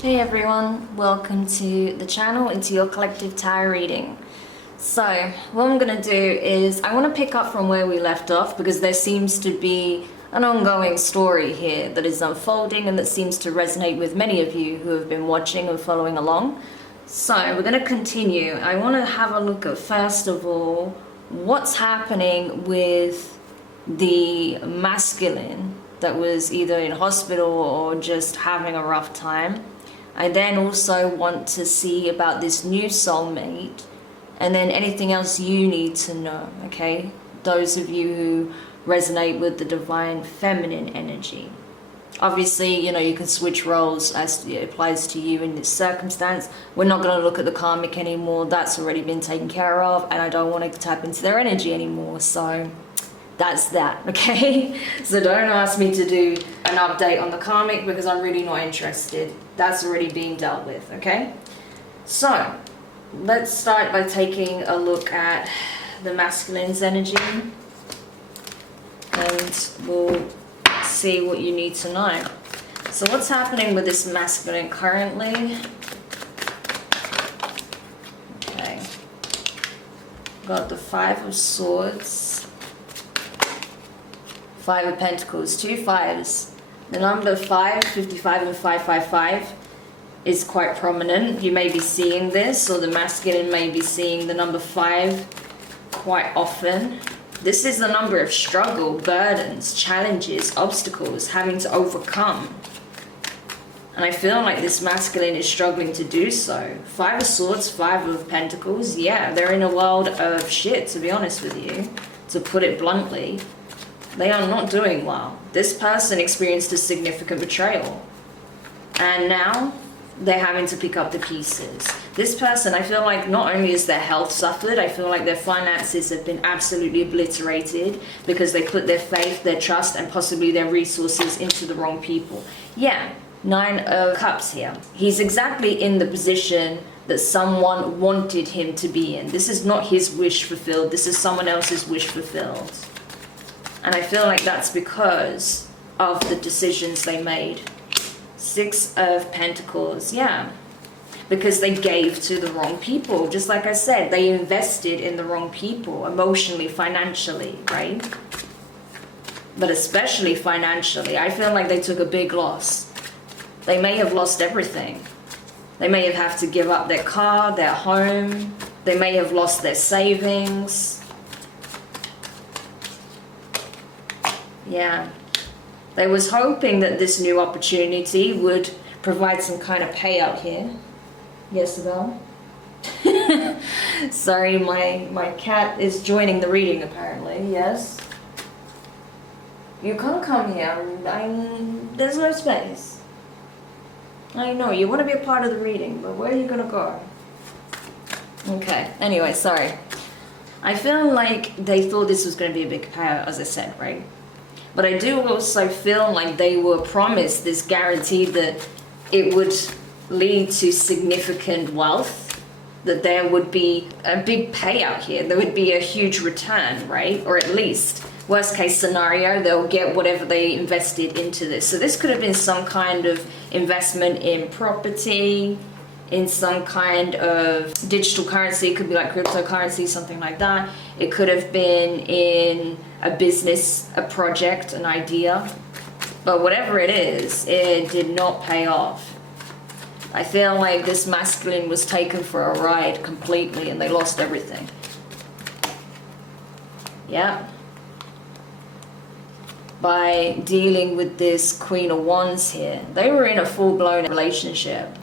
Hey everyone, welcome to the channel and to your collective tarot reading. So what I'm going to do is I want to pick up from where we left off because there seems to be an ongoing story here that is unfolding and that seems to resonate with many of you who have been watching and following along. So we're going to continue. I want to have a look at, first of all, what's happening with the masculine that was either in hospital or just having a rough time. I then also want to see about this new soulmate and then anything else you need to know, okay? Those of you who resonate with the divine feminine energy. Obviously, you know, you can switch roles as it applies to you in this circumstance. We're not going to look at the karmic anymore. That's already been taken care of and I don't want to tap into their energy anymore. So that's that, okay? So don't ask me to do an update on the karmic because I'm really not interested. That's already being dealt with, okay? So let's start by taking a look at the masculine's energy and we'll see what you need to know. So what's happening with this masculine currently? Okay. Got the Five of Swords, Five of Pentacles, two fives. The number 5, 55 and 555 is quite prominent. You may be seeing this, or the masculine may be seeing the number 5 quite often. This is the number of struggle, burdens, challenges, obstacles, having to overcome. And I feel like this masculine is struggling to do so. 5 of Swords, 5 of Pentacles, yeah, they're in a world of shit, to be honest with you, to put it bluntly. They are not doing well. This person experienced a significant betrayal. And now they're having to pick up the pieces. This person, I feel like not only is their health suffered, I feel like their finances have been absolutely obliterated because they put their faith, their trust, and possibly their resources into the wrong people. Yeah, 9 of Cups here. He's exactly in the position that someone wanted him to be in. This is not his wish fulfilled. This is someone else's wish fulfilled. And I feel like that's because of the decisions they made. 6 of Pentacles, yeah. Because they gave to the wrong people. Just like I said, they invested in the wrong people, emotionally, financially, right? But especially financially. I feel like they took a big loss. They may have lost everything. They may have had to give up their car, their home. They may have lost their savings. Yeah, they was hoping that this new opportunity would provide some kind of payout here. Yes, Abel? Sorry, my cat is joining the reading apparently, yes? You can't come here, there's no space. I know, you want to be a part of the reading, but where are you going to go? Okay, anyway, sorry. I feel like they thought this was going to be a big payout, as I said, right? But I do also feel like they were promised this guarantee that it would lead to significant wealth, that there would be a big payout here, there would be a huge return, right? Or at least, worst case scenario, they'll get whatever they invested into this. So this could have been some kind of investment in property, in some kind of digital currency. It could be like cryptocurrency, something like that. It could have been in a business, a project, an idea. But whatever it is, it did not pay off. I feel like this masculine was taken for a ride completely and they lost everything. Yeah. By dealing with this Queen of Wands here, they were in a full-blown relationship.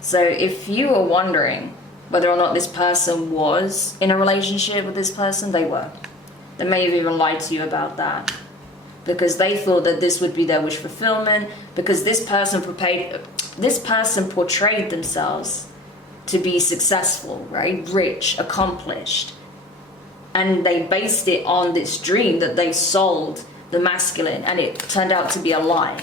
So if you were wondering whether or not this person was in a relationship with this person, they were. They may have even lied to you about that. Because they thought that this would be their wish fulfillment. Because this person portrayed themselves to be successful, right? Rich, accomplished. And they based it on this dream that they sold the masculine. And it turned out to be a lie.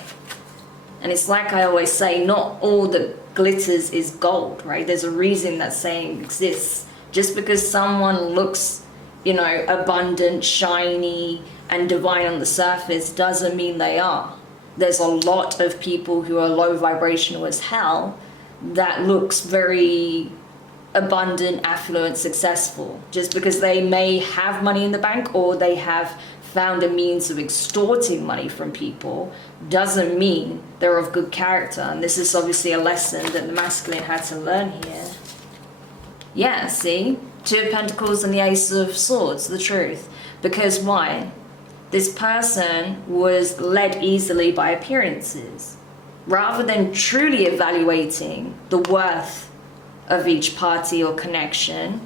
And it's like I always say, not all that glitters is gold, right? There's a reason that saying exists. Just because someone looks, you know, abundant, shiny, and divine on the surface doesn't mean they are. there's a lot of people who are low vibrational as hell that looks very abundant, affluent, successful, just because they may have money in the bank or they have found a means of extorting money from people, doesn't mean they're of good character. And this is obviously a lesson that the masculine had to learn here. Yeah, see? Two of Pentacles and the Ace of Swords, the truth. Because why? This person was led easily by appearances. Rather than truly evaluating the worth of each party or connection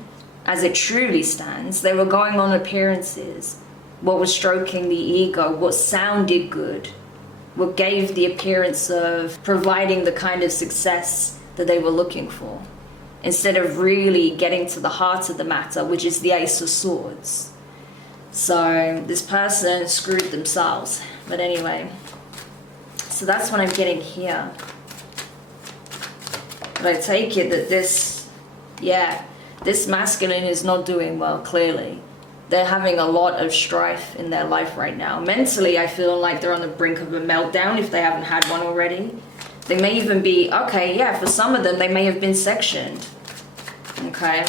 as it truly stands, they were going on appearances. What was stroking the ego, what sounded good, what gave the appearance of providing the kind of success that they were looking for, instead of really getting to the heart of the matter, which is the Ace of Swords. So this person screwed themselves. But anyway, so that's what I'm getting here. But I take it that this masculine is not doing well, clearly. They're having a lot of strife in their life right now. Mentally, I feel like they're on the brink of a meltdown if they haven't had one already. They may even be, okay, yeah, for some of them, they may have been sectioned. Okay?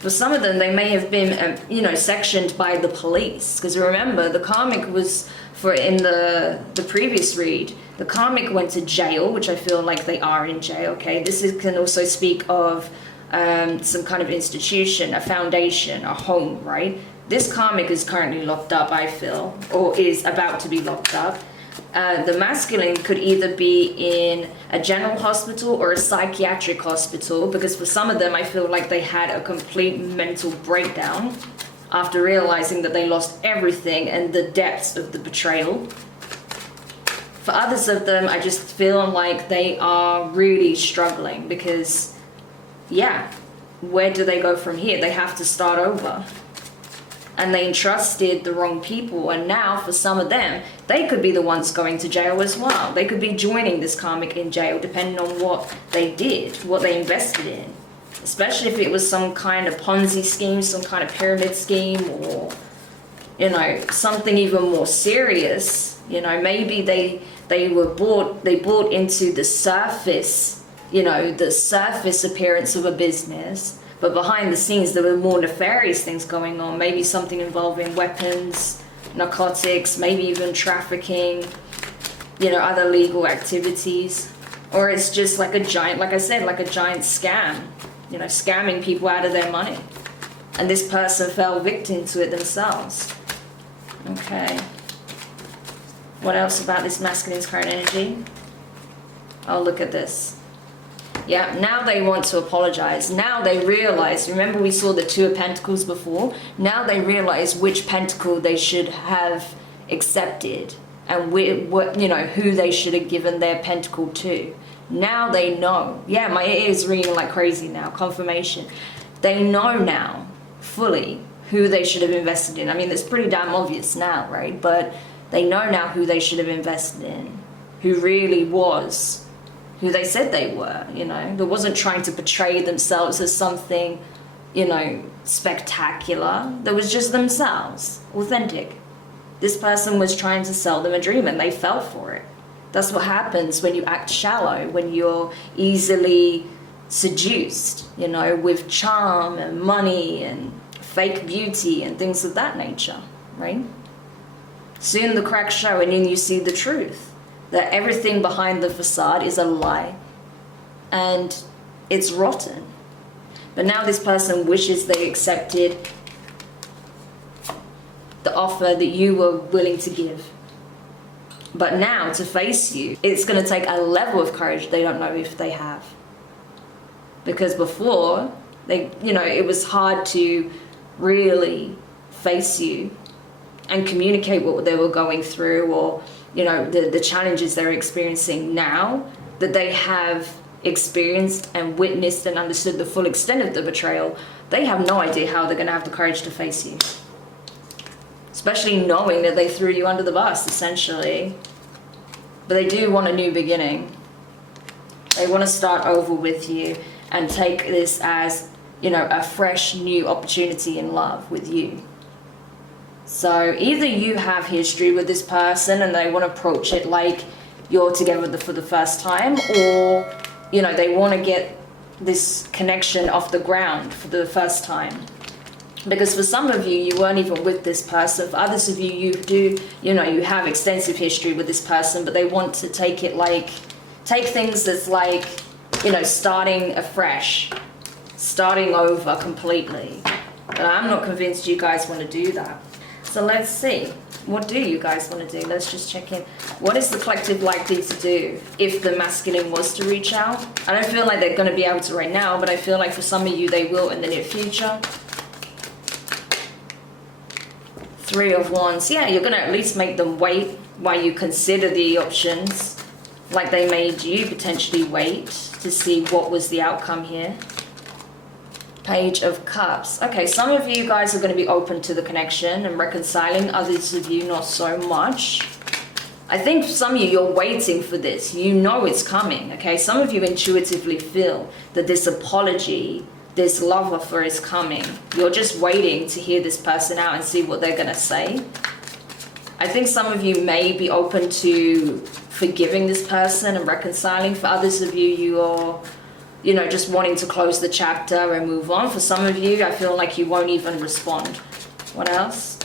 For some of them, they may have been, sectioned by the police. Because remember, the karmic was, in the previous read, the karmic went to jail, which I feel like they are in jail, okay? Can also speak of some kind of institution, a foundation, a home, right? This karmic is currently locked up, I feel, or is about to be locked up. The masculine could either be in a general hospital or a psychiatric hospital, because for some of them, I feel like they had a complete mental breakdown after realizing that they lost everything and the depths of the betrayal. For others of them, I just feel like they are really struggling because, yeah, where do they go from here? They have to start over. And they entrusted the wrong people, and now for some of them, they could be the ones going to jail as well. They could be joining this karmic in jail, depending on what they did, what they invested in. Especially if it was some kind of Ponzi scheme, some kind of pyramid scheme, or, something even more serious. Maybe they bought into the surface, the surface appearance of a business. But behind the scenes, there were more nefarious things going on. Maybe something involving weapons, narcotics, maybe even trafficking, other legal activities. Or it's just like a giant, like I said, like a giant scam, scamming people out of their money. And this person fell victim to it themselves. Okay. What else about this masculine's current energy? Oh, look at this. Yeah, now they want to apologize. Now they realize, remember we saw the Two of Pentacles before? Now they realize which pentacle they should have accepted and who they should have given their pentacle to. Now they know. Yeah, my ear is ringing like crazy now. Confirmation. They know now fully who they should have invested in. I mean, it's pretty damn obvious now, right? But they know now who they should have invested in. Who really was who they said they were, They wasn't trying to portray themselves as something, spectacular. They was just themselves, authentic. This person was trying to sell them a dream and they fell for it. That's what happens when you act shallow, when you're easily seduced, with charm and money and fake beauty and things of that nature, right? Soon the cracks show and then you see the truth. That everything behind the facade is a lie and it's rotten. But now this person wishes they accepted the offer that you were willing to give. But now to face you, it's going to take a level of courage they don't know if they have. Because before, it was hard to really face you and communicate what they were going through, or the challenges they're experiencing. Now that they have experienced and witnessed and understood the full extent of the betrayal, they have no idea how they're going to have the courage to face you. Especially knowing that they threw you under the bus, essentially. But they do want a new beginning. They want to start over with you and take this as, a fresh new opportunity in love with you. So either you have history with this person and they want to approach it like you're together for the first time, or, you know, they want to get this connection off the ground for the first time. Because for some of you, you weren't even with this person. For others of you, you do, you know, you have extensive history with this person, but they want to take it like, take things as like, you know, starting afresh, starting over completely. But I'm not convinced you guys want to do that. So let's see. What do you guys want to do? Let's just check in. What is the collective likely to do if the masculine was to reach out? I don't feel like they're going to be able to right now, but I feel like for some of you, they will in the near future. 3 of Wands. Yeah, you're going to at least make them wait while you consider the options. Like they made you potentially wait to see what was the outcome here. Page of Cups. Okay, some of you guys are going to be open to the connection and reconciling. Others of you, not so much. I think some of you, you're waiting for this. You know it's coming, okay? Some of you intuitively feel that this apology, this love offer is coming. You're just waiting to hear this person out and see what they're going to say. I think some of you may be open to forgiving this person and reconciling. For others of you, you're, you know, just wanting to close the chapter and move on. For some of you, I feel like you won't even respond. What else?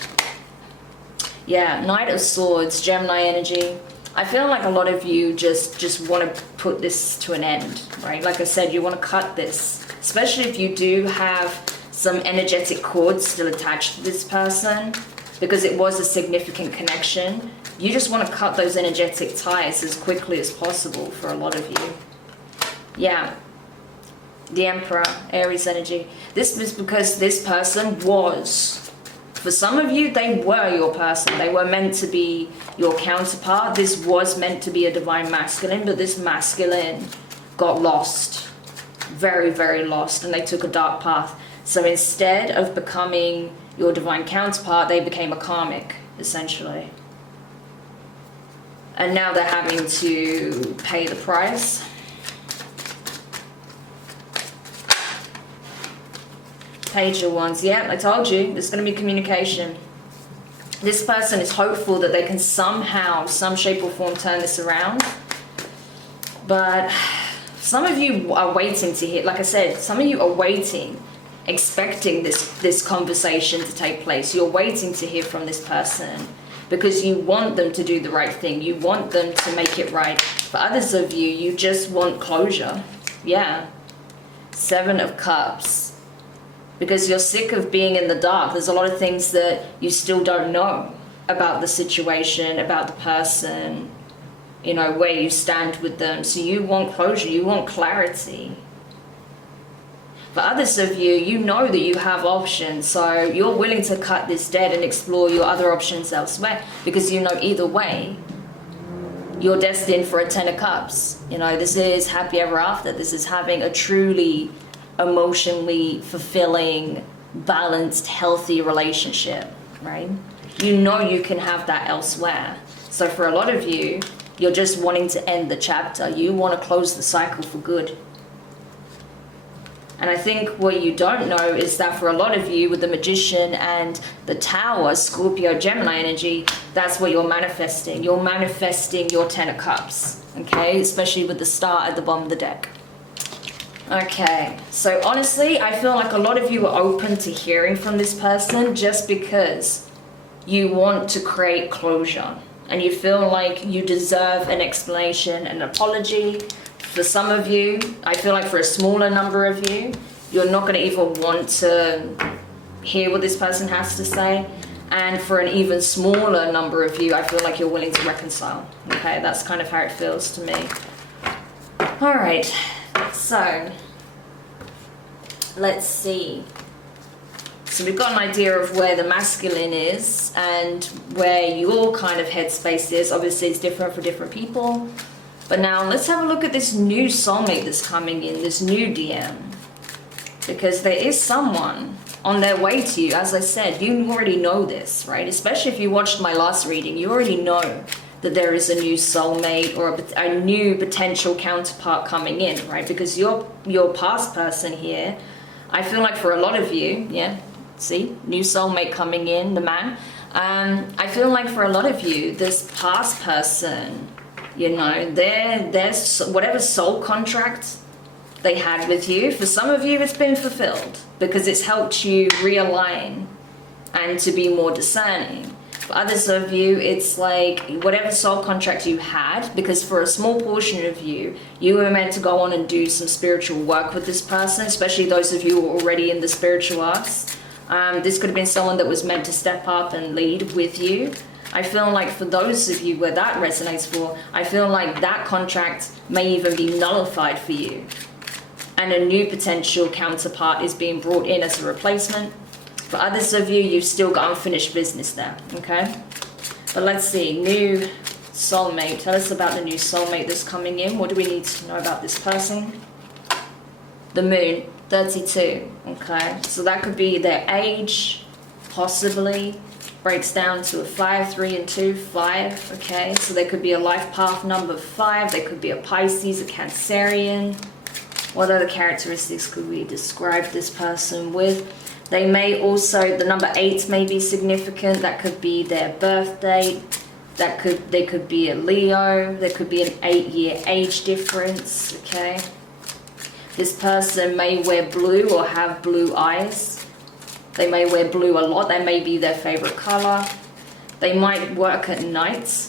Yeah, Knight of Swords, Gemini energy. I feel like a lot of you just want to put this to an end, right? Like I said, you want to cut this, especially if you do have some energetic cords still attached to this person, because it was a significant connection. You just want to cut those energetic ties as quickly as possible for a lot of you. Yeah. The Emperor, Aries energy. This is because this person was, for some of you, they were your person. They were meant to be your counterpart. This was meant to be a divine masculine, but this masculine got lost. Very, very lost, and they took a dark path. So instead of becoming your divine counterpart, they became a karmic, essentially. And now they're having to pay the price. Page of Wands. Yeah, I told you, there's going to be communication. This person is hopeful that they can somehow, some shape or form turn this around. But some of you are waiting to hear, like I said, some of you are waiting, expecting this conversation to take place. You're waiting to hear from this person because you want them to do the right thing. You want them to make it right. For others of you, you just want closure. Yeah. 7 of Cups. Because you're sick of being in the dark. There's a lot of things that you still don't know about the situation, about the person, you know, where you stand with them. So you want closure, you want clarity. For others of you, you know that you have options, so you're willing to cut this dead and explore your other options elsewhere, because you know either way, you're destined for a 10 of Cups. You know, this is happy ever after. This is having a truly emotionally fulfilling, balanced, healthy relationship, right? You know you can have that elsewhere. So for a lot of you, you're just wanting to end the chapter. You want to close the cycle for good. And I think what you don't know is that for a lot of you with the Magician and the Tower, Scorpio, Gemini energy, that's what you're manifesting. You're manifesting your 10 of Cups, okay? Especially with the Star at the bottom of the deck. Okay, so honestly, I feel like a lot of you are open to hearing from this person just because you want to create closure. And you feel like you deserve an explanation, an apology. For some of you, I feel like for a smaller number of you, you're not going to even want to hear what this person has to say. And for an even smaller number of you, I feel like you're willing to reconcile. Okay, that's kind of how it feels to me. All right, so let's see. So we've got an idea of where the masculine is and where your kind of headspace is. Obviously, it's different for different people. But now let's have a look at this new soulmate that's coming in, this new DM. Because there is someone on their way to you. As I said, you already know this, right? Especially if you watched my last reading, you already know that there is a new soulmate or a new potential counterpart coming in, right? Because your past person here, I feel like for a lot of you, yeah, see, new soulmate coming in, the man. I feel like for a lot of you, this past person, you know, there's whatever soul contract they had with you, for some of you it's been fulfilled because it's helped you realign and to be more discerning. For others of you, it's like whatever soul contract you had, because for a small portion of you, you were meant to go on and do some spiritual work with this person, especially those of you who are already in the spiritual arts. This could have been someone that was meant to step up and lead with you. I feel like for those of you where that resonates for, I feel like that contract may even be nullified for you. And a new potential counterpart is being brought in as a replacement. For others of you, you've still got unfinished business there, okay? But let's see, new soulmate. Tell us about the new soulmate that's coming in. What do we need to know about this person? The moon, 32, okay? So that could be their age, possibly. Breaks down to a 5, 3, and 2, 5, okay? So there could be a life path number 5. There could be a Pisces, a Cancerian. What other characteristics could we describe this person with? They may also, the number 8 may be significant. That could be their birth date. They could be a Leo. There could be an 8-year age difference, okay? This person may wear blue or have blue eyes. They may wear blue a lot. That may be their favorite color. They might work at night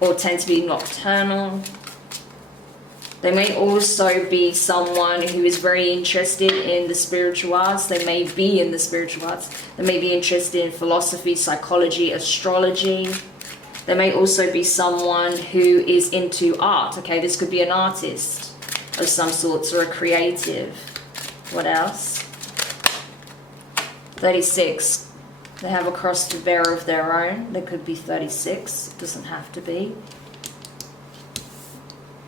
or tend to be nocturnal. They may also be someone who is very interested in the spiritual arts. They may be in the spiritual arts. They may be interested in philosophy, psychology, astrology. They may also be someone who is into art. Okay, this could be an artist of some sorts or a creative. What else? 36. They have a cross to bear of their own. There could be 36. It doesn't have to be.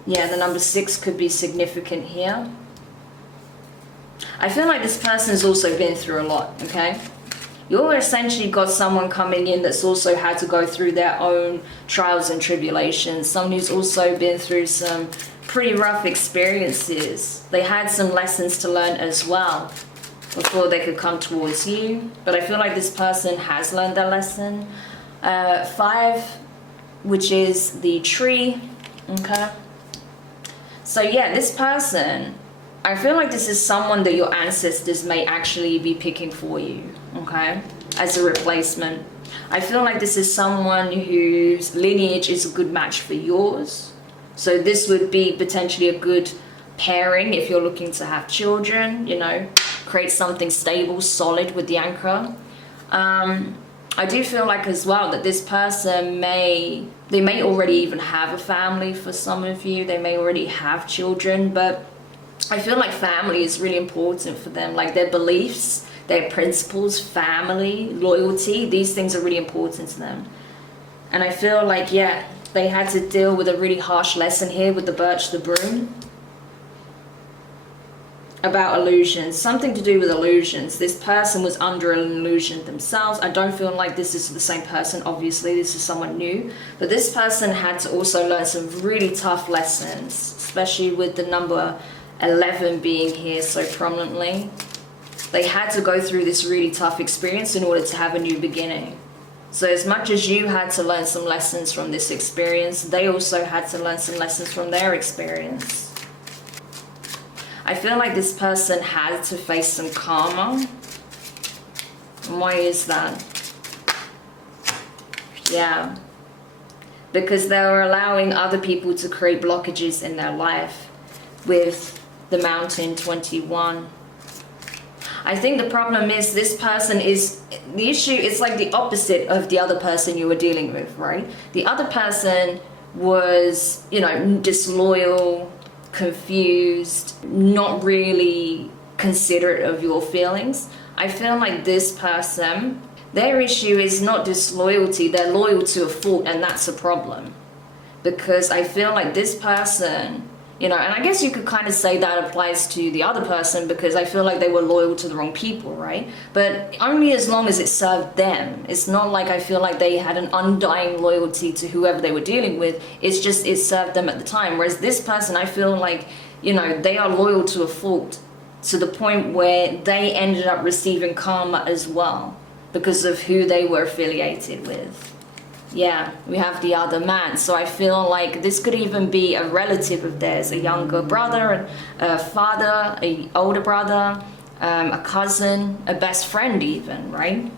Yeah, the number 6 could be significant here. I feel like this person's also been through a lot, okay? You've essentially got someone coming in that's also had to go through their own trials and tribulations. Someone who's also been through some pretty rough experiences. They had some lessons to learn as well before they could come towards you. But I feel like this person has learned their lesson. 5, which is the tree, okay? So yeah, this person, I feel like this is someone that your ancestors may actually be picking for you, okay, as a replacement. I feel like this is someone whose lineage is a good match for yours. So this would be potentially a good pairing if you're looking to have children, you know, create something stable, solid with the anchor. I do feel like as well that this person may already even have a family. For some of you, they may already have children, but I feel like family is really important for them, like their beliefs, their principles, family, loyalty, these things are really important to them. And I feel like, yeah, they had to deal with a really harsh lesson here with the birch, the broom, about illusions, something to do with illusions. This person was under an illusion themselves. I don't feel like this is the same person, obviously this is someone new, but this person had to also learn some really tough lessons, especially with the number 11 being here so prominently. They had to go through this really tough experience in order to have a new beginning. So as much as you had to learn some lessons from this experience, they also had to learn some lessons from their experience. I feel like this person had to face some karma. And why is that? Yeah. Because they were allowing other people to create blockages in their life with the Mountain 21. I think the problem is this person is, the issue is like the opposite of the other person you were dealing with, right? The other person was, you know, disloyal, confused, not really considerate of your feelings. I feel like this person, their issue is not disloyalty, they're loyal to a fault, and that's a problem. Because I feel like this person, you know, and I guess you could kind of say that applies to the other person, because I feel like they were loyal to the wrong people, right? But only as long as it served them. It's not like I feel like they had an undying loyalty to whoever they were dealing with. It's just it served them at the time. Whereas this person, I feel like, you know, they are loyal to a fault, to the point where they ended up receiving karma as well. because of who they were affiliated with. Yeah, we have the other man. So I feel like this could even be a relative of theirs, a younger brother, a father, a older brother, a cousin, a best friend even, right?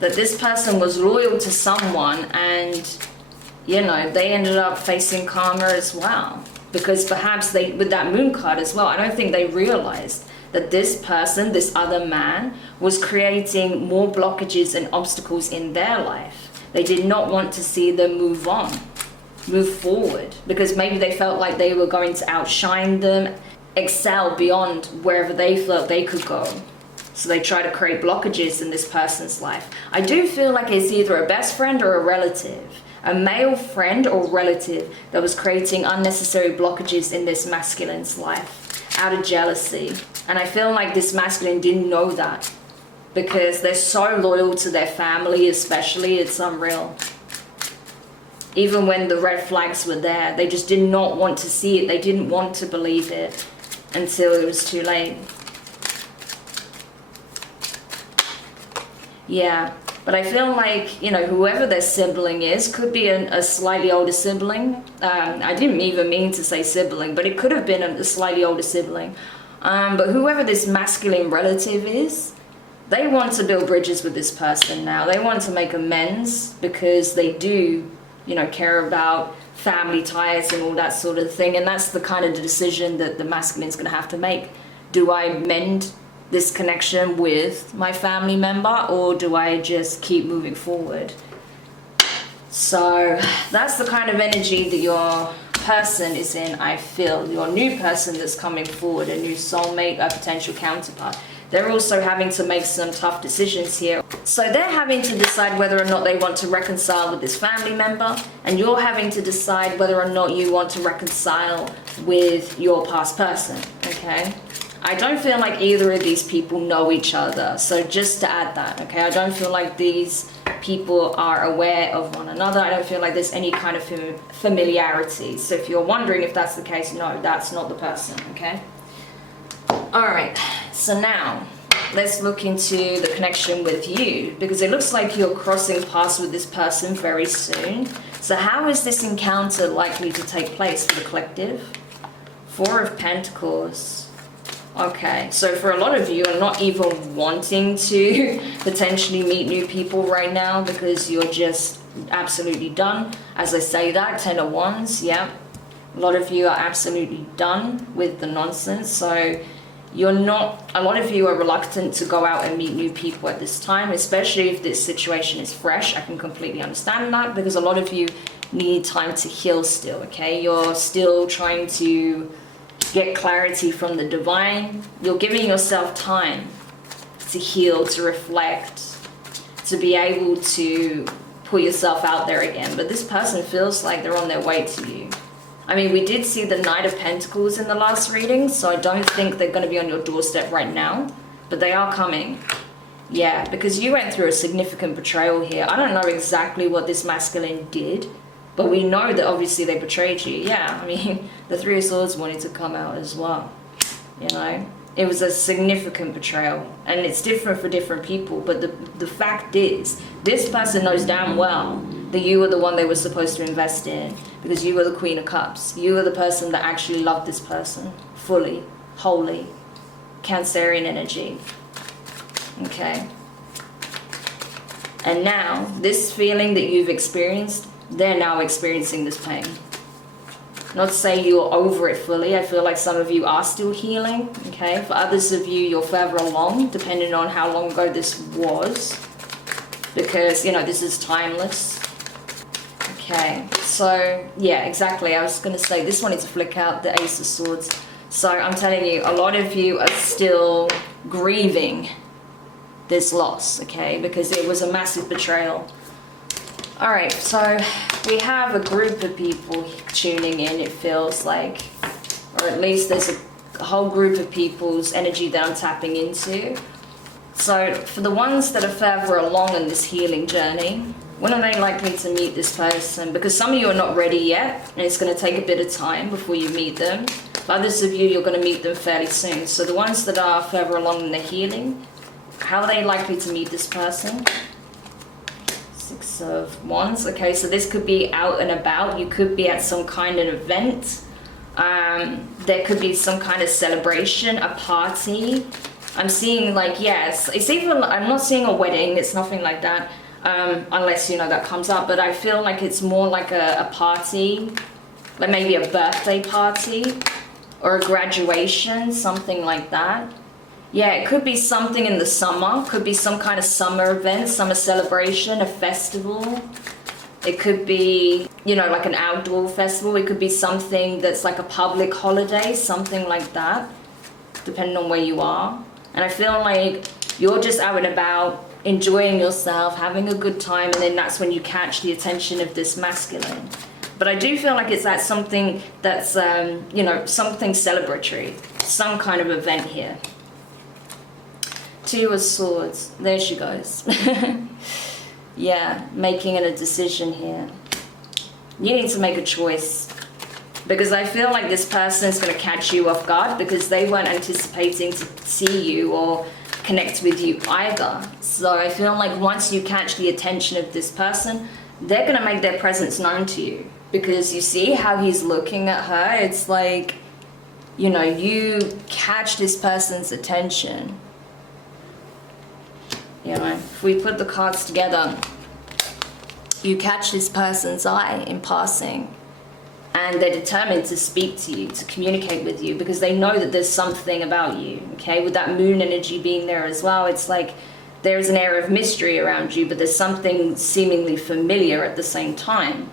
That this person was loyal to someone and, you know, they ended up facing karma as well. Because perhaps they, with that moon card as well, I don't think they realized that this person, this other man, was creating more blockages and obstacles in their life. They did not want to see them move on, move forward, because maybe they felt like they were going to outshine them, excel beyond wherever they felt they could go. So they try to create blockages in this person's life. I do feel like it's either a best friend or a relative, a male friend or relative that was creating unnecessary blockages in this masculine's life out of jealousy. And I feel like this masculine didn't know that, because they're so loyal to their family especially, it's unreal. Even when the red flags were there, they just did not want to see it. They didn't want to believe it until it was too late. Yeah, but I feel like, you know, whoever their sibling is could be a slightly older sibling. I didn't even mean to say sibling, but it could have been a slightly older sibling. But whoever this masculine relative is, they want to build bridges with this person now. They want to make amends because they do, you know, care about family ties and all that sort of thing. And that's the kind of decision that the masculine's going to have to make. Do I mend this connection with my family member, or do I just keep moving forward? So that's the kind of energy that your person is in, I feel. Your new person that's coming forward, a new soulmate, a potential counterpart. They're also having to make some tough decisions here. So they're having to decide whether or not they want to reconcile with this family member, and you're having to decide whether or not you want to reconcile with your past person, okay? I don't feel like either of these people know each other, so just to add that, okay? I don't feel like these people are aware of one another. I don't feel like there's any kind of familiarity. So if you're wondering if that's the case, no, that's not the person, okay? Alright, so now let's look into the connection with you, because it looks like you're crossing paths with this person very soon. So how is this encounter likely to take place for the collective? Four of Pentacles. Okay, so for a lot of you are not even wanting to potentially meet new people right now because you're just absolutely done. As I say that, 10 of Wands, yeah. A lot of you are absolutely done with the nonsense, so you're not, a lot of you are reluctant to go out and meet new people at this time, especially if this situation is fresh. I can completely understand that, because a lot of you need time to heal still, okay? You're still trying to get clarity from the divine. You're giving yourself time to heal, to reflect, to be able to put yourself out there again. But this person feels like they're on their way to you. I mean, we did see the Knight of Pentacles in the last reading, so I don't think they're going to be on your doorstep right now, but they are coming. Yeah, because you went through a significant betrayal here. I don't know exactly what this masculine did, but we know that obviously they betrayed you. Yeah, I mean, the Three of Swords wanted to come out as well, you know? It was a significant betrayal, and it's different for different people, but the fact is, this person knows damn well that you were the one they were supposed to invest in, because you were the Queen of Cups. You were the person that actually loved this person fully, wholly. Cancerian energy. Okay. And now, this feeling that you've experienced, they're now experiencing this pain. Not to say you're over it fully. I feel like some of you are still healing, okay? For others of you, you're further along, depending on how long ago this was. Because, you know, this is timeless. Okay, so, yeah, exactly. I was going to say, this wanted to flick out the Ace of Swords. So, I'm telling you, a lot of you are still grieving this loss, okay? Because it was a massive betrayal. Alright, so we have a group of people tuning in, it feels like. Or at least there's a whole group of people's energy that I'm tapping into. So for the ones that are further along in this healing journey, when are they likely to meet this person? Because some of you are not ready yet, and it's going to take a bit of time before you meet them. For others of you, you're going to meet them fairly soon. So the ones that are further along in the healing, How are they likely to meet this person? Six of Wands. Okay, so this could be out and about. You could be at some kind of event. There could be some kind of celebration, a party. I'm seeing like, yes, it's even, I'm not seeing a wedding, it's nothing like that, unless, you know, that comes up, but I feel like it's more like a party, like maybe a birthday party or a graduation, something like that. Yeah, it could be something in the summer, could be some kind of summer event, summer celebration, a festival. It could be, you know, like an outdoor festival. It could be something that's like a public holiday, something like that, depending on where you are. And I feel like you're just out and about, enjoying yourself, having a good time, and then that's when you catch the attention of this masculine. But I do feel like it's at something that's, you know, something celebratory, some kind of event here. Two of Swords, there she goes. Yeah, making a decision here. You need to make a choice, because I feel like this person is going to catch you off guard because they weren't anticipating to see you or connect with you either. So I feel like once you catch the attention of this person, they're going to make their presence known to you, because you see how he's looking at her. It's like, you know, you catch this person's attention. You know, if we put the cards together, you catch this person's eye in passing, and they're determined to speak to you, to communicate with you, because they know that there's something about you, okay? With that moon energy being there as well, it's like there's an air of mystery around you, but there's something seemingly familiar at the same time.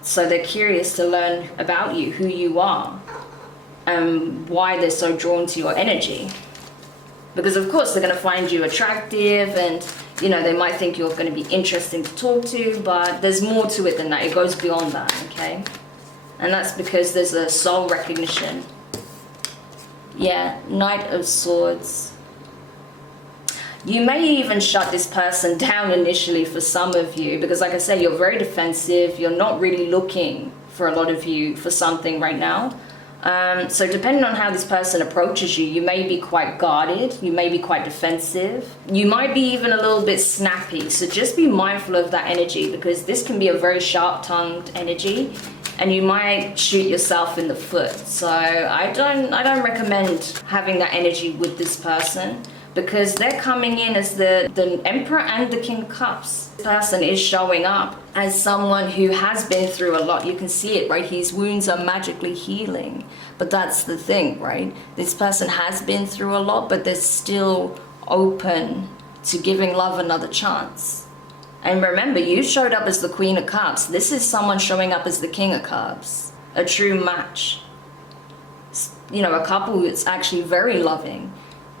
So they're curious to learn about you, who you are, and why they're so drawn to your energy. Because of course they're going to find you attractive, and you know, they might think you're going to be interesting to talk to, but there's more to it than that. It goes beyond that, okay? And that's because there's a soul recognition. Yeah, Knight of Swords. You may even shut this person down initially for some of you, because like I say, you're very defensive. You're not really looking, for a lot of you, for something right now. So depending on how this person approaches you, you may be quite guarded, you may be quite defensive, you might be even a little bit snappy. So just be mindful of that energy, because this can be a very sharp-tongued energy, and you might shoot yourself in the foot. So I don't recommend having that energy with this person, because they're coming in as the Emperor and the King of Cups. This person is showing up as someone who has been through a lot. You can see it, right? His wounds are magically healing. But that's the thing, right? This person has been through a lot, but they're still open to giving love another chance. And remember, you showed up as the Queen of Cups. This is someone showing up as the King of Cups. A true match. You know, a couple that's actually very loving.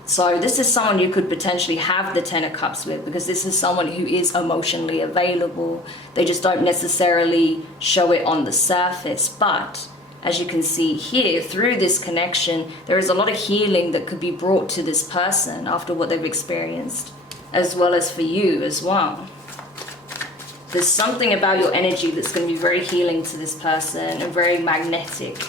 So this is someone you could potentially have the Ten of Cups with, because this is someone who is emotionally available. They just don't necessarily show it on the surface. But as you can see here, through this connection, there is a lot of healing that could be brought to this person after what they've experienced, as well as for you as well. There's something about your energy that's going to be very healing to this person and very magnetic.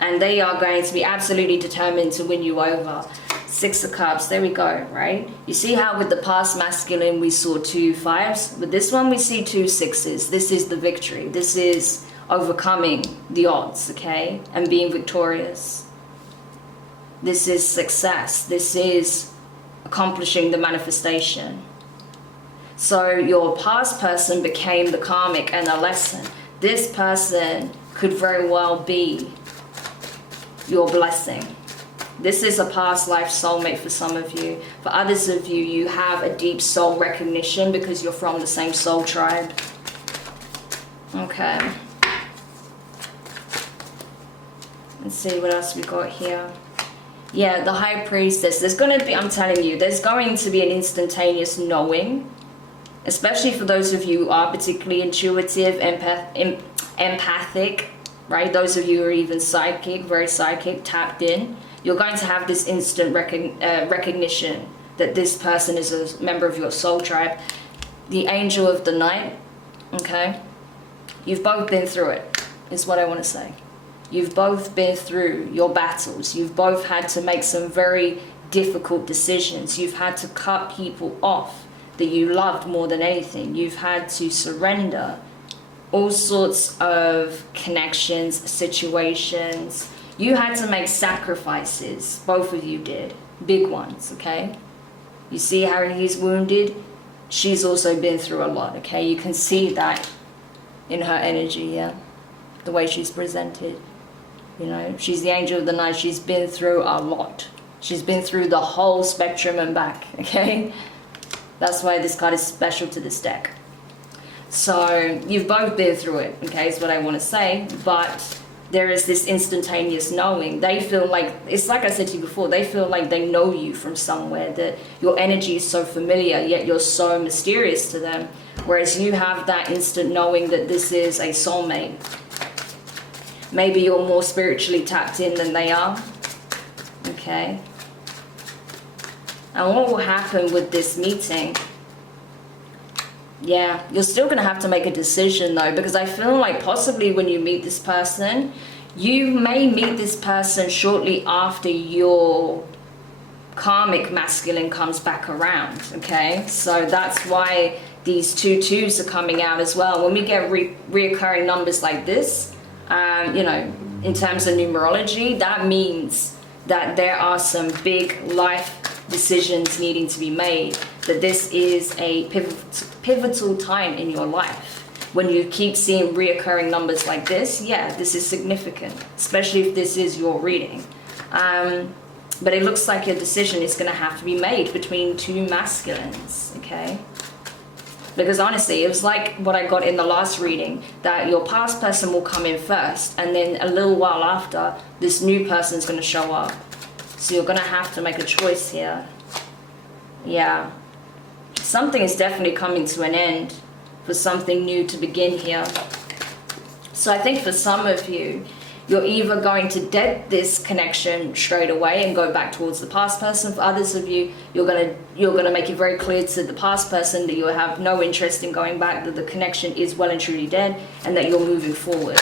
And they are going to be absolutely determined to win you over. Six of Cups, there we go, right? You see how with the past masculine we saw 2 5s? With this one we see 2 6s. This is the victory. This is overcoming the odds, okay? And being victorious. This is success. This is accomplishing the manifestation. So your past person became the karmic and a lesson. This person could very well be your blessing. This is a past life soulmate for some of you. For others of you, you have a deep soul recognition because you're from the same soul tribe. Okay. Let's see what else we got here. Yeah, the High Priestess. There's going to be, I'm telling you, there's going to be an instantaneous knowing. Especially for those of you who are particularly intuitive, empathic, right? Those of you who are even psychic, very psychic, tapped in. You're going to have this instant recognition that this person is a member of your soul tribe. The Angel of the Night, okay? You've both been through it, is what I want to say. You've both been through your battles. You've both had to make some very difficult decisions. You've had to cut people off that you loved more than anything. You've had to surrender all sorts of connections, situations. You had to make sacrifices. Both of you did. Big ones, okay? You see how he's wounded? She's also been through a lot, okay? You can see that in her energy, yeah? The way she's presented. You know, she's the angel of the night. She's been through a lot. She's been through the whole spectrum and back, okay? That's why this card is special to this deck. So you've both been through it, okay, is what I want to say. But there is this instantaneous knowing. They feel like, it's like I said to you before, they feel like they know you from somewhere, that your energy is so familiar, yet you're so mysterious to them. Whereas you have that instant knowing that this is a soulmate. Maybe you're more spiritually tapped in than they are. Okay. And what will happen with this meeting? Yeah, you're still going to have to make a decision though, because I feel like possibly when you meet this person, you may meet this person shortly after your karmic masculine comes back around, okay? So that's why these 2 2s are coming out as well. When we get reoccurring numbers like this, you know, in terms of numerology, that means that there are some big life decisions needing to be made, that this is a pivotal time in your life. When you keep seeing reoccurring numbers like this, yeah, this is significant, especially if this is your reading. But it looks like your decision is going to have to be made between 2 masculines, okay? Because honestly, it was like what I got in the last reading, that your past person will come in first, and then a little while after, this new person's going to show up. So you're going to have to make a choice here. Yeah. Something is definitely coming to an end for something new to begin here. So I think for some of you, you're either going to dead this connection straight away and go back towards the past person. For others of you, you're gonna make it very clear to the past person that you have no interest in going back, that the connection is well and truly dead, and that you're moving forward.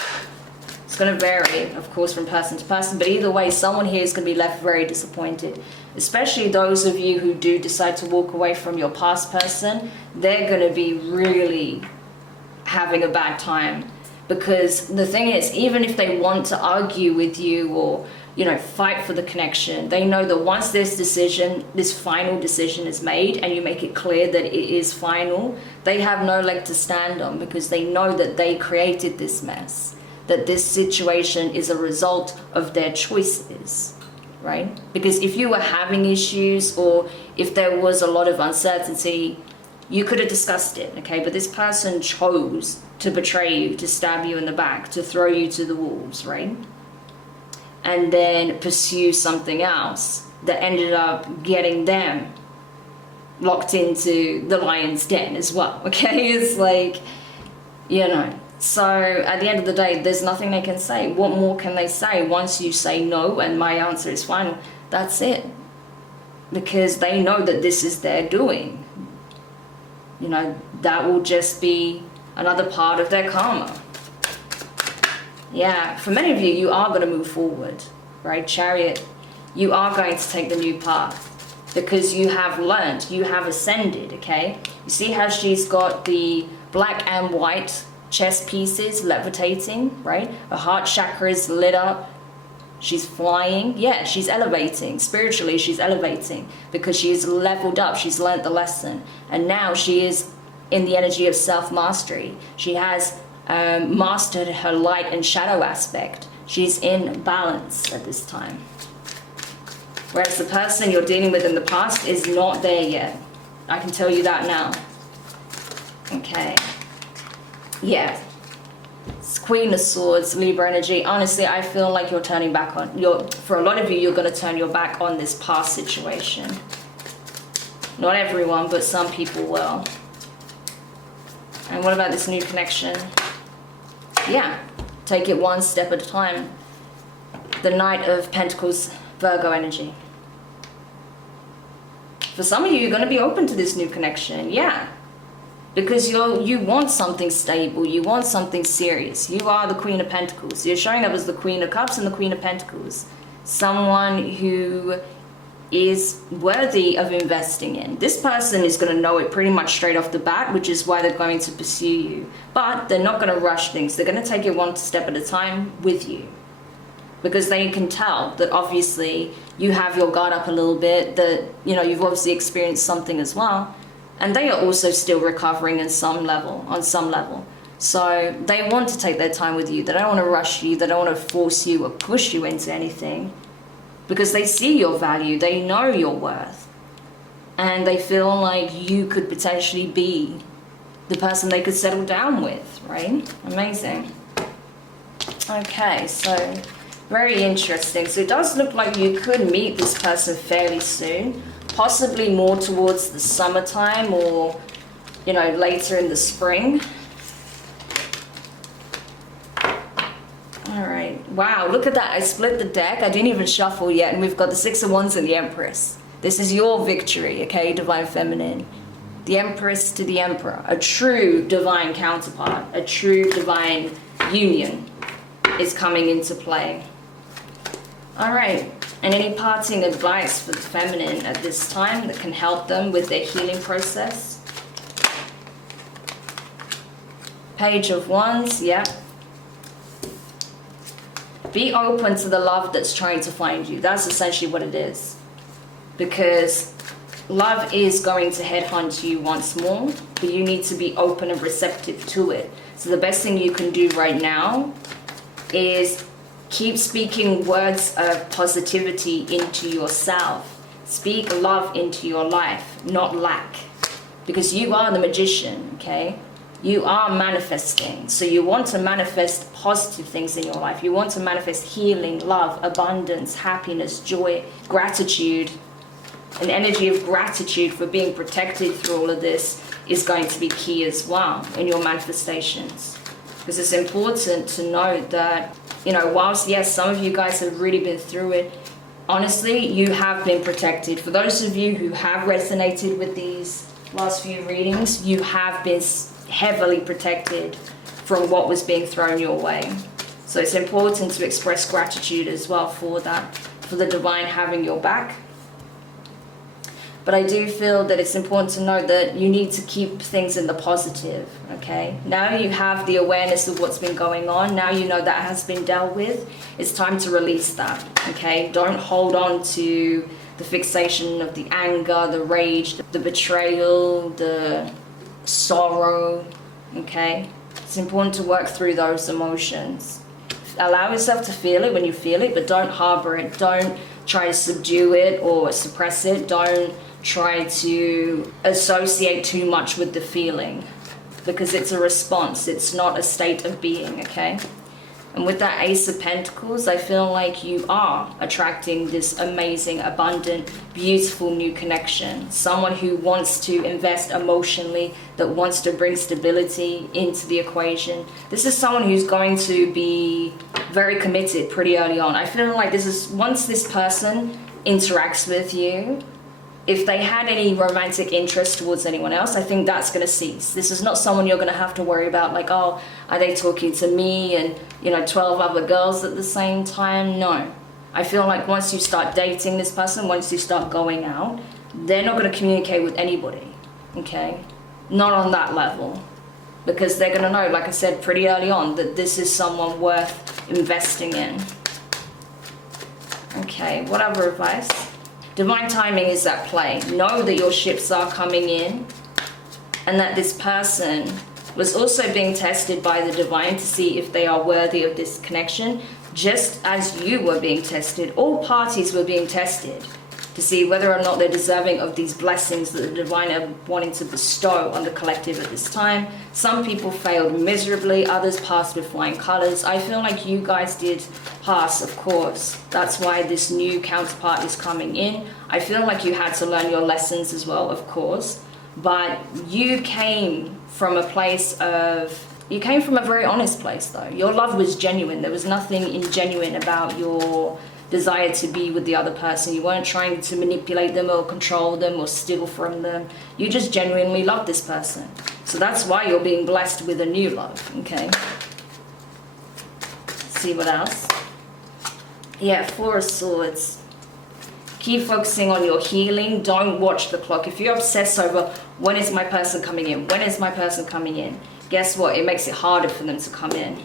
It's going to vary, of course, from person to person, but either way, someone here is going to be left very disappointed. Especially those of you who do decide to walk away from your past person, they're going to be really having a bad time. Because the thing is, even if they want to argue with you or, you know, fight for the connection, they know that once this final decision is made, and you make it clear that it is final, they have no leg to stand on, because they know that they created this mess, that this situation is a result of their choices, right? Because if you were having issues, or if there was a lot of uncertainty, you could have discussed it, okay? But this person chose to betray you, to stab you in the back, to throw you to the wolves, right? And then pursue something else that ended up getting them locked into the lion's den as well, okay? It's like, you know. So at the end of the day, there's nothing they can say. What more can they say? Once you say no and my answer is final, that's it. Because they know that this is their doing. You know, that will just be another part of their karma. Yeah, for many of you, you are going to move forward, right? Chariot, you are going to take the new path, because you have learned, you have ascended, okay? You see how she's got the black and white chess pieces levitating, right? Her heart chakra is lit up. She's flying. Yeah, she's elevating. Spiritually, she's elevating, because she's leveled up. She's learned the lesson. And now she is in the energy of self-mastery. She has mastered her light and shadow aspect. She's in balance at this time. Whereas the person you're dealing with in the past is not there yet. I can tell you that now. Okay. Yeah. It's Queen of Swords, Libra energy. Honestly, I feel like you're turning back on, for a lot of you, you're going to turn your back on this past situation. Not everyone, but some people will. And what about this new connection? Yeah, take it one step at a time. The Knight of Pentacles, Virgo energy. For some of you, you're going to be open to this new connection. Yeah. Because you want something stable, you want something serious. You are the Queen of Pentacles. You're showing up as the Queen of Cups and the Queen of Pentacles. Someone who is worthy of investing in. This person is going to know it pretty much straight off the bat, which is why they're going to pursue you. But they're not going to rush things. They're going to take it one step at a time with you. Because they can tell that obviously you have your guard up a little bit, that, you know, you've obviously experienced something as well. And they are also still recovering on some level. So they want to take their time with you. They don't want to rush you. They don't want to force you or push you into anything. Because they see your value, they know your worth, and they feel like you could potentially be the person they could settle down with, right? Amazing. Okay, so very interesting. So it does look like you could meet this person fairly soon, possibly more towards the summertime or, you know, later in the spring. All right. Wow, look at that. I split the deck. I didn't even shuffle yet, and we've got the Six of Wands and the Empress. This is your victory, okay, Divine Feminine. The Empress to the Emperor, a true divine counterpart, a true divine union is coming into play. All right. And any parting advice for the feminine at this time that can help them with their healing process? Page of Wands, yeah. Be open to the love that's trying to find you. That's essentially what it is. Because love is going to headhunt you once more, but you need to be open and receptive to it. So the best thing you can do right now is keep speaking words of positivity into yourself. Speak love into your life, not lack. Because you are the magician, okay? You are manifesting. So you want to manifest positive things in your life. You want to manifest healing, love, abundance, happiness, joy, gratitude. An energy of gratitude for being protected through all of this is going to be key as well in your manifestations. Because it's important to note that, you know, whilst, yes, some of you guys have really been through it, honestly, you have been protected. For those of you who have resonated with these last few readings, you have been heavily protected from what was being thrown your way. So it's important to express gratitude as well for that, for the divine having your back. But I do feel that it's important to know that you need to keep things in the positive, okay? Now you have the awareness of what's been going on. Now you know that has been dealt with. It's time to release that, okay? Don't hold on to the fixation of the anger, the rage, the betrayal, the sorrow, okay? It's important to work through those emotions. Allow yourself to feel it when you feel it, but don't harbor it. Don't try to subdue it or suppress it. Don't try to associate too much with the feeling, because it's a response. It's not a state of being, okay? And with that Ace of Pentacles, I feel like you are attracting this amazing, abundant, beautiful new connection. Someone who wants to invest emotionally, that wants to bring stability into the equation. This is someone who's going to be very committed pretty early on. I feel like this is, once this person interacts with you, if they had any romantic interest towards anyone else, I think that's going to cease. This is not someone you're going to have to worry about, like, oh, are they talking to me and, you know, 12 other girls at the same time? No. I feel like once you start dating this person, once you start going out, they're not going to communicate with anybody, okay? Not on that level. Because they're going to know, like I said pretty early on, that this is someone worth investing in. Okay, what other advice? Divine timing is at play. Know that your ships are coming in, and that this person was also being tested by the divine to see if they are worthy of this connection, just as you were being tested. All parties were being tested to see whether or not they're deserving of these blessings that the divine are wanting to bestow on the collective at this time. Some people failed miserably, others passed with flying colors. I feel like you guys did pass, of course. That's why this new counterpart is coming in. I feel like you had to learn your lessons as well, of course. But you came from a place of... You came from a very honest place, though. Your love was genuine. There was nothing ingenuine about your desire to be with the other person. You weren't trying to manipulate them or control them or steal from them. You just genuinely loved this person. So that's why you're being blessed with a new love, okay? Let's see what else. Yeah, Four of Swords. Keep focusing on your healing. Don't watch the clock. If you obsess over when is my person coming in, when is my person coming in, guess what? It makes it harder for them to come in.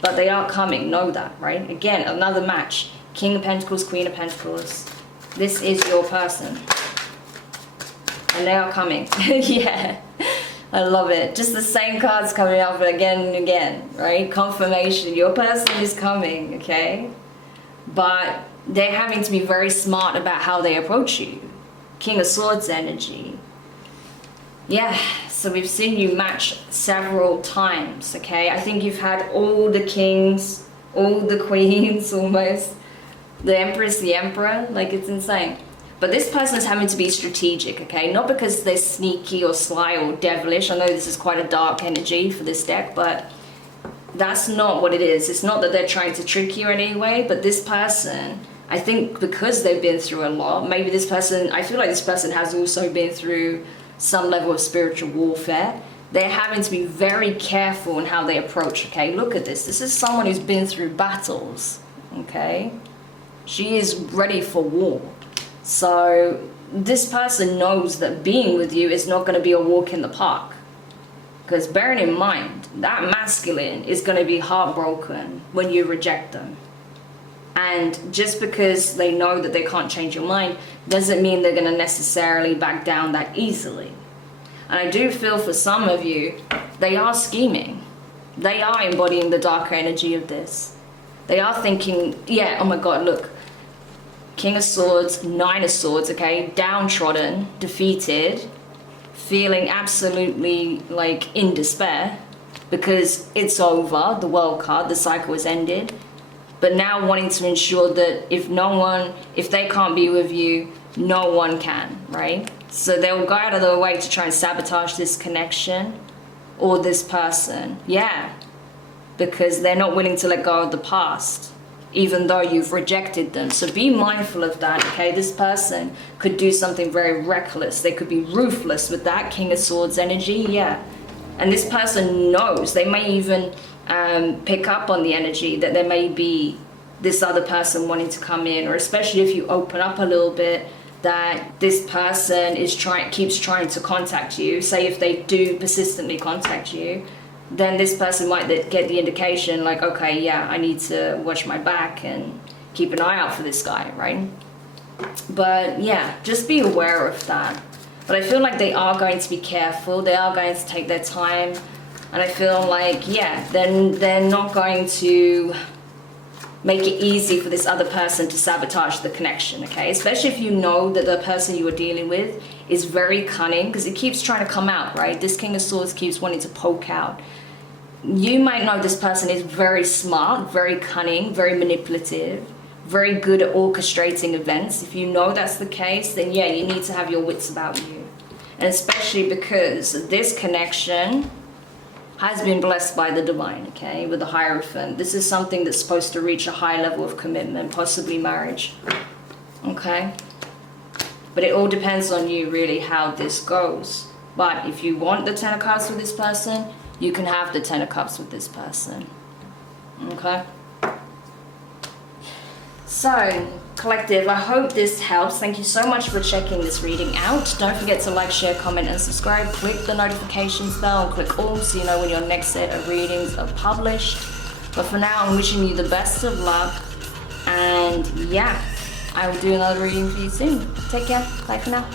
But they are coming, know that, right? Again, another match. King of Pentacles, Queen of Pentacles. This is your person. And they are coming. Yeah. I love it. Just the same cards coming up again and again, right? Confirmation. Your person is coming, okay? But they're having to be very smart about how they approach you. King of Swords energy. Yeah, so we've seen you match several times, okay? I think you've had all the kings, all the queens almost. The Empress, the Emperor, like it's insane. But this person's having to be strategic, okay? Not because they're sneaky or sly or devilish. I know this is quite a dark energy for this deck, but that's not what it is. It's not that they're trying to trick you in any way, but this person, I think because they've been through a lot, maybe this person, I feel like this person has also been through some level of spiritual warfare. They're having to be very careful in how they approach, okay? Look at this. This is someone who's been through battles, okay? She is ready for war. So this person knows that being with you is not going to be a walk in the park. Because bearing in mind, that masculine is going to be heartbroken when you reject them. And just because they know that they can't change your mind doesn't mean they're going to necessarily back down that easily. And I do feel for some of you, they are scheming. They are embodying the darker energy of this. They are thinking, yeah, oh my God, look. King of Swords, Nine of Swords, okay, downtrodden, defeated, feeling absolutely like in despair because it's over, the World card, the cycle has ended, but now wanting to ensure that if they can't be with you, no one can, right? So they'll go out of their way to try and sabotage this connection or this person, yeah, because they're not willing to let go of the past, even though you've rejected them. So be mindful of that, okay? This person could do something very reckless. They could be ruthless with that King of Swords energy, yeah. And this person knows, they may even pick up on the energy that there may be this other person wanting to come in, or especially if you open up a little bit, that this person keeps trying to contact you. Say if they do persistently contact you, then this person might get the indication like, okay, yeah, I need to watch my back and keep an eye out for this guy, right? But yeah, just be aware of that. But I feel like they are going to be careful. They are going to take their time. And I feel like, yeah, then they're not going to make it easy for this other person to sabotage the connection, okay? Especially if you know that the person you are dealing with is very cunning, because it keeps trying to come out, right? This King of Swords keeps wanting to poke out. You might know this person is very smart, very cunning, very manipulative, very good at orchestrating events. If you know that's the case, then yeah, you need to have your wits about you. And especially because this connection has been blessed by the divine, okay, with the Hierophant. This is something that's supposed to reach a high level of commitment, possibly marriage, okay? But it all depends on you, really, how this goes. But if you want the Ten of Cups with this person, you can have the Ten of Cups with this person, okay? So, collective, I hope this helps. Thank you so much for checking this reading out. Don't forget to like, share, comment, and subscribe. Click the notifications bell and click all so you know when your next set of readings are published. But for now, I'm wishing you the best of luck. And yeah, I will do another reading for you soon. Take care. Bye for now.